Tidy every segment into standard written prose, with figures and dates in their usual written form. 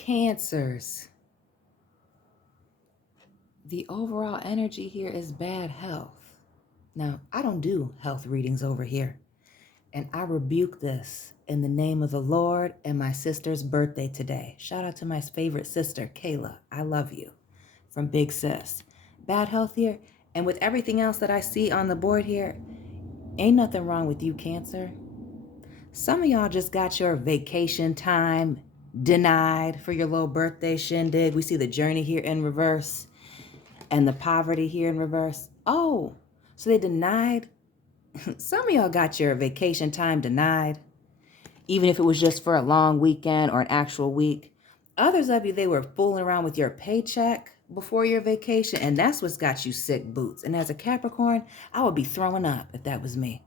Cancers. The overall energy here is bad health. Now, I don't do health readings over here, and I rebuke this in the name of the Lord and my sister's birthday today. Shout out to my favorite sister, Kayla. I love you. From Big Sis. Bad health here, and with everything else that I see on the board here, ain't nothing wrong with you, Cancer. Some of y'all just got your vacation time denied for your little birthday shindig. We see the journey here in reverse and the poverty here in reverse. Oh, so they denied. Some of y'all got your vacation time denied, even if it was just for a long weekend or an actual week. Others of you, they were fooling around with your paycheck before your vacation, and that's what's got you sick boots. And as a Capricorn, I would be throwing up if that was me.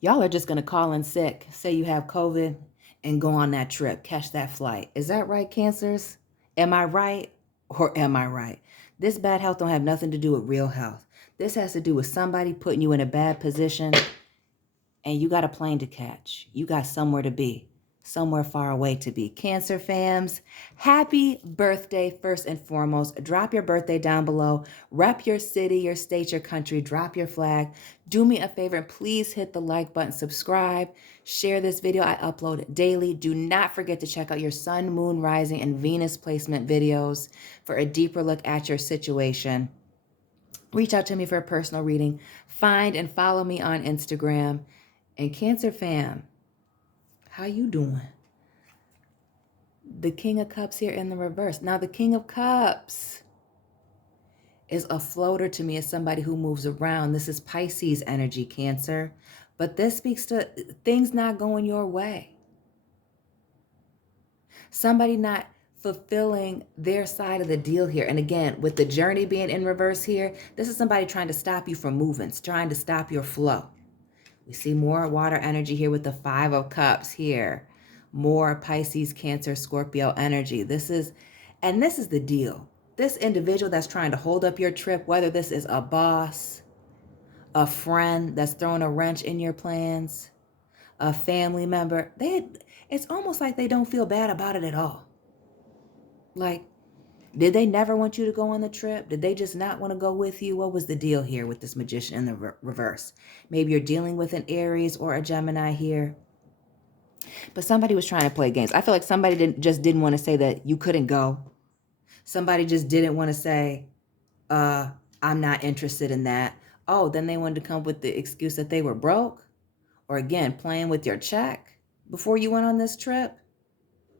Y'all are just going to call in sick, say you have COVID, and go on that trip, catch that flight. Is that right, Cancers? Am I right or am I right? This bad health don't have nothing to do with real health. This has to do with somebody putting you in a bad position, and you got a plane to catch. You got somewhere to be, somewhere far away to be. Cancer fams, happy birthday first and foremost. Drop your birthday down below. Rep your city, your state, your country. Drop your flag. Do me a favor and please hit the like button, subscribe, share this video. I upload daily. Do not forget to check out your sun, moon, rising, and Venus placement videos for a deeper look at your situation. Reach out to me for a personal reading. Find and follow me on Instagram. And Cancer fam, how you doing? The King of Cups here in the reverse. Now, the King of Cups is a floater to me, as somebody who moves around. This is Pisces energy, Cancer. But this speaks to things not going your way. Somebody not fulfilling their side of the deal here. And again, with the journey being in reverse here, this is somebody trying to stop you from moving, trying to stop your flow. We see more water energy here with the Five of Cups here. More Pisces, Cancer, Scorpio energy. This is the deal. This individual that's trying to hold up your trip, whether this is a boss, a friend that's throwing a wrench in your plans, a family member, it's almost like they don't feel bad about it at all. Like, did they never want you to go on the trip? Did they just not want to go with you? What was the deal here with this Magician in the reverse? Maybe you're dealing with an Aries or a Gemini here. But somebody was trying to play games. I feel like somebody didn't want to say that you couldn't go. Somebody just didn't want to say, I'm not interested in that. Oh, then they wanted to come up with the excuse that they were broke. Or again, playing with your check before you went on this trip.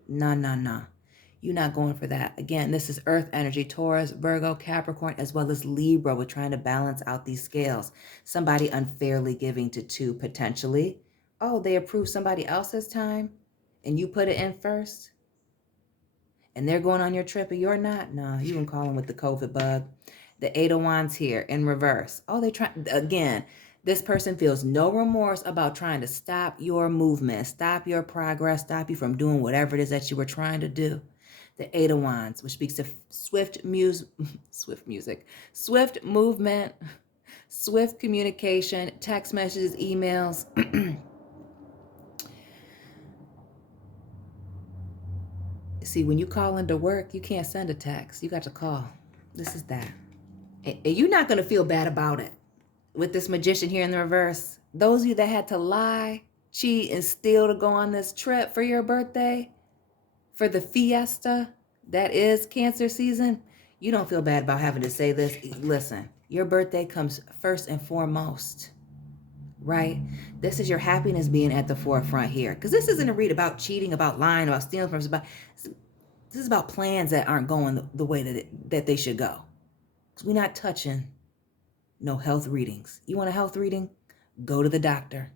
No. You're not going for that. Again, this is Earth energy, Taurus, Virgo, Capricorn, as well as Libra. We're trying to balance out these scales. Somebody unfairly giving to two, potentially. Oh, they approved somebody else's time and you put it in first? And they're going on your trip and you're not? No, you can call them with the COVID bug. The Eight of Wands here in reverse. Oh, again, this person feels no remorse about trying to stop your movement, stop your progress, stop you from doing whatever it is that you were trying to do. The Eight of Wands, which speaks to swift music, swift movement, swift communication, text messages, emails. See, when you call into work, you can't send a text. You got to call. This is that. And you're not going to feel bad about it. With this Magician here in the reverse, those of you that had to lie, cheat, and steal to go on this trip for your birthday, for the fiesta that is Cancer season, you don't feel bad about having to say this. Listen, your birthday comes first and foremost, right? This is your happiness being at the forefront here. Because this isn't a read about cheating, about lying, about stealing from somebody. This is about plans that aren't going the way that they should go. Because we're not touching no health readings. You want a health reading? Go to the doctor.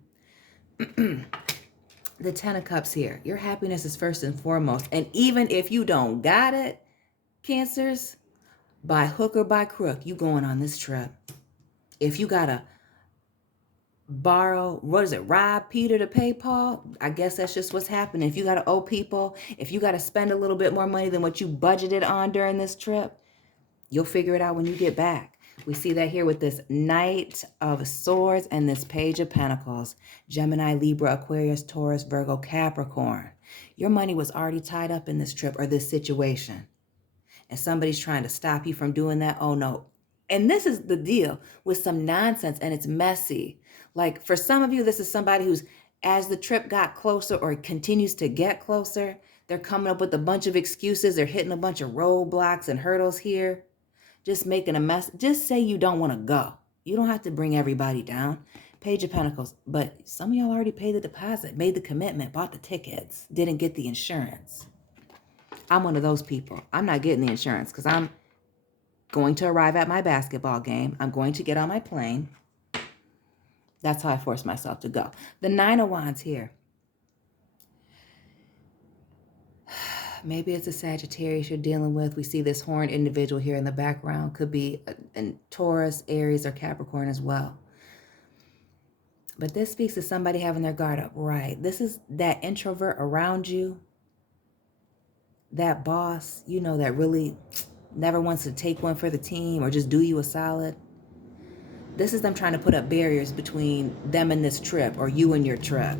The Ten of Cups here. Your happiness is first and foremost. And even if you don't got it, Cancers, by hook or by crook, you going on this trip. If you got to rob Peter to pay Paul, I guess that's just what's happening. If you got to owe people, if you got to spend a little bit more money than what you budgeted on during this trip, you'll figure it out when you get back. We see that here with this Knight of Swords and this Page of Pentacles. Gemini, Libra, Aquarius, Taurus, Virgo, Capricorn. Your money was already tied up in this trip or this situation. And somebody's trying to stop you from doing that. Oh no. And this is the deal with some nonsense, and it's messy. Like for some of you, this is somebody who's, as the trip got closer or continues to get closer, they're coming up with a bunch of excuses. They're hitting a bunch of roadblocks and hurdles here, just making a mess. Just say you don't want to go. You don't have to bring everybody down. Page of Pentacles. But some of y'all already paid the deposit, made the commitment, bought the tickets, didn't get the insurance. I'm one of those people. I'm not getting the insurance because I'm going to arrive at my basketball game. I'm going to get on my plane. That's how I force myself to go. The Nine of Wands here. Maybe it's a Sagittarius you're dealing with. We see this horned individual here in the background. Could be a Taurus, Aries, or Capricorn as well. But this speaks to somebody having their guard up. Right. This is that introvert around you. That boss, you know, that really never wants to take one for the team or just do you a solid. This is them trying to put up barriers between them and this trip or you and your trip,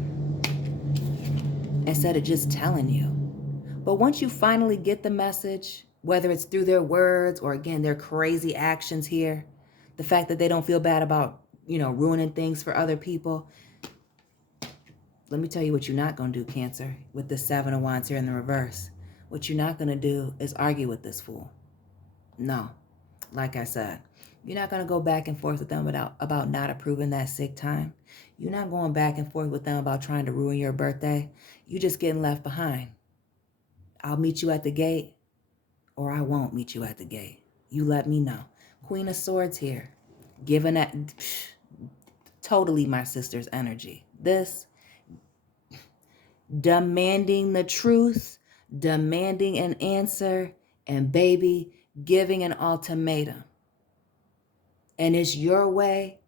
instead of just telling you. But once you finally get the message, whether it's through their words or again, their crazy actions here, the fact that they don't feel bad about, you know, ruining things for other people. Let me tell you what you're not going to do, Cancer, with the Seven of Wands here in the reverse. What you're not going to do is argue with this fool. No. Like I said, you're not going to go back and forth with them about not approving that sick time. You're not going back and forth with them about trying to ruin your birthday. You're just getting left behind. I'll meet you at the gate, or I won't meet you at the gate. You let me know. Queen of Swords here. Giving that, totally my sister's energy. This, demanding the truth, demanding an answer, and baby, giving an ultimatum. And it's your way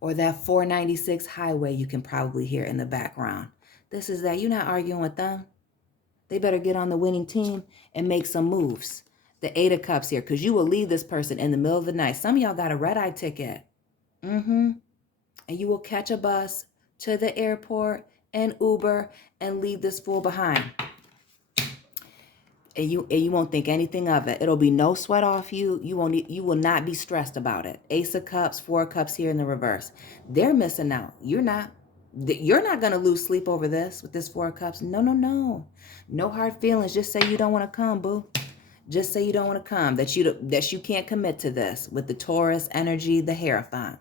or that 496 highway you can probably hear in the background. This is that. You're not arguing with them. They better get on the winning team and make some moves. The Eight of Cups here, because you will leave this person in the middle of the night. Some of y'all got a red-eye ticket. And you will catch a bus to the airport and Uber and leave this fool behind. And you won't think anything of it. It'll be no sweat off you. You will not be stressed about it. Ace of Cups, Four of Cups here in the reverse. They're missing out. You're not going to lose sleep over this with this Four of Cups. No. No hard feelings. Just say you don't want to come, boo. Just say you don't want to come. That you can't commit to this with the Taurus energy, the Hierophant,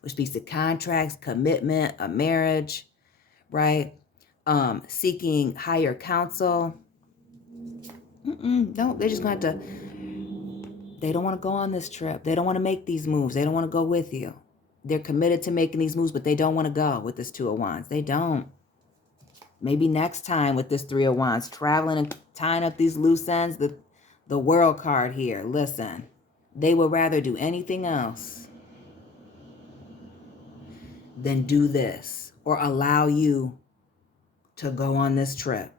which speaks to contracts, commitment, a marriage, right? Seeking higher counsel. No, they're just going to, they don't want to go on this trip. They don't want to make these moves. They don't want to go with you. They're committed to making these moves, but they don't want to go with this Two of Wands. They don't. Maybe next time with this Three of Wands, traveling and tying up these loose ends, the World card here. Listen, they would rather do anything else than do this or allow you to go on this trip.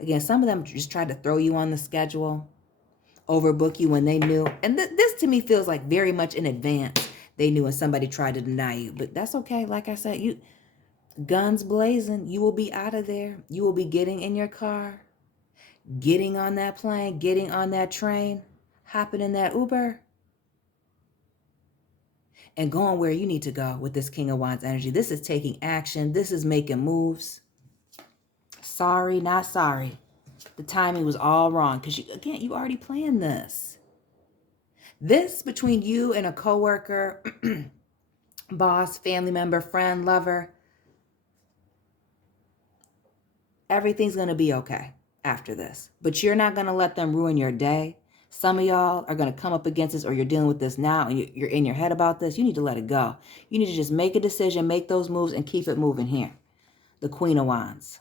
Again, some of them just tried to throw you on the schedule, overbook you when they knew. And this to me feels like very much in advance. They knew and somebody tried to deny you. But that's okay. Like I said, you guns blazing. You will be out of there. You will be getting in your car, getting on that plane, getting on that train, hopping in that Uber, and going where you need to go with this King of Wands energy. This is taking action. This is making moves. Sorry, not sorry. The timing was all wrong because, you already planned this. This between you and a coworker, boss, family member, friend, lover, everything's going to be okay after this. But you're not going to let them ruin your day. Some of y'all are going to come up against this or you're dealing with this now and you're in your head about this. You need to let it go. You need to just make a decision, make those moves, and keep it moving here. The Queen of Wands.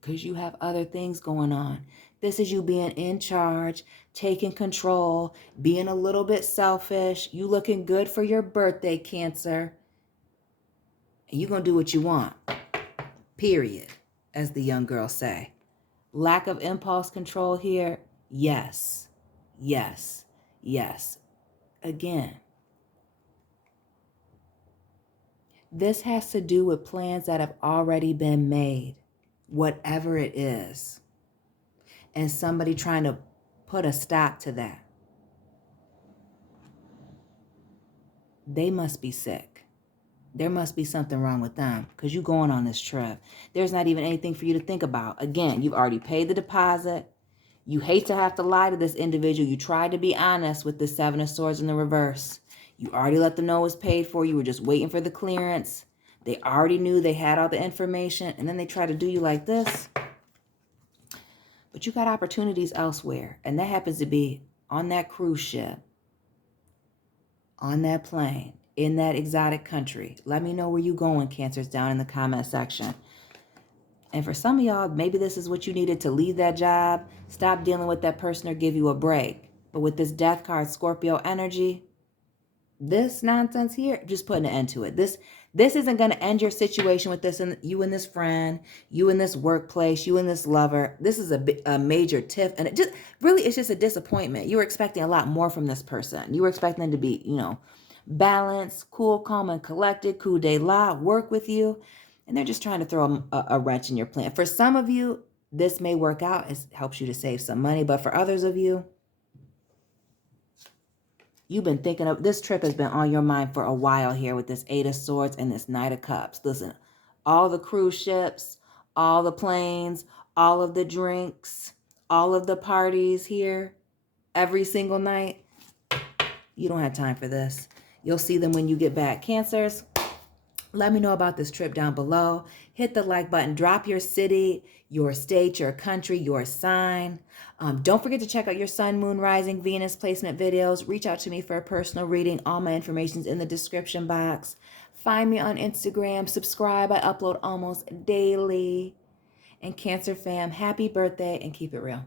Because you have other things going on. This is you being in charge, taking control, being a little bit selfish. You looking good for your birthday, Cancer. And you're going to do what you want. Period, as the young girls say. Lack of impulse control here. Yes. Again. This has to do with plans that have already been made. whatever it is, and somebody trying to put a stop to that. They must be sick. There must be something wrong with them because you're going on this trip. There's not even anything for you to think about. Again, you've already paid the deposit. You hate to have to lie to this individual. You tried to be honest with the Seven of Swords in the reverse. You already let them know it was paid for. You were just waiting for the clearance. They already knew they had all the information, and then they try to do you like this. But you got opportunities elsewhere, and that happens to be on that cruise ship, on that plane, in that exotic country. Let me know where you going, Cancers, down in the comment section. And for some of y'all, maybe this is what you needed to leave that job, stop dealing with that person, or give you a break. But with this death card, Scorpio energy, this nonsense here, just putting an end to it. This isn't going to end your situation with this and you and this friend, you and this workplace, you and this lover. This is a major tiff, and it's just a disappointment. You were expecting a lot more from this person. You were expecting them to be, balanced, cool, calm, and collected, coup de la, work with you, and they're just trying to throw a wrench in your plan. For some of you, this may work out. It helps you to save some money, but for others of you, you've been thinking of this trip has been on your mind for a while here with this Eight of Swords and this Knight of Cups. Listen, all the cruise ships, all the planes, all of the drinks, all of the parties here, every single night. You don't have time for this. You'll see them when you get back. Cancers, let me know about this trip down below. Hit the like button. Drop your city, your state, your country, your sign. Don't forget to check out your sun, moon, rising, Venus placement videos. Reach out to me for a personal reading. All my information's in the description box. Find me on Instagram. Subscribe. I upload almost daily. And Cancer fam, happy birthday and keep it real.